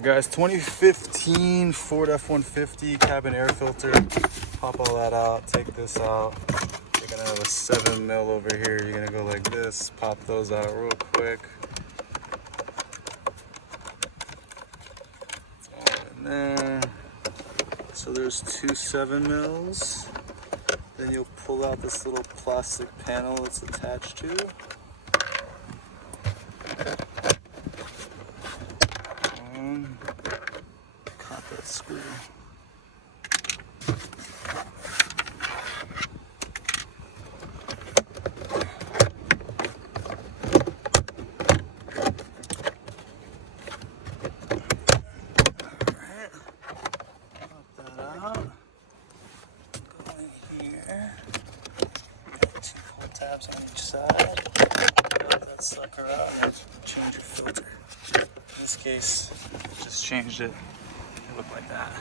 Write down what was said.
Guys, 2015 Ford F-150 cabin air filter. Pop all that out, take this out. You're gonna have a 7 mil over here. You're gonna go like this, pop those out real quick. It's all in there. So there's two 7 mils. Then you'll pull out this little plastic panel it's attached to. Caught that screw. Alright, pop that out. Go in here. Two pull tabs on each side. Pop that sucker out and change your filter. In this case, just changed it. It looked like that.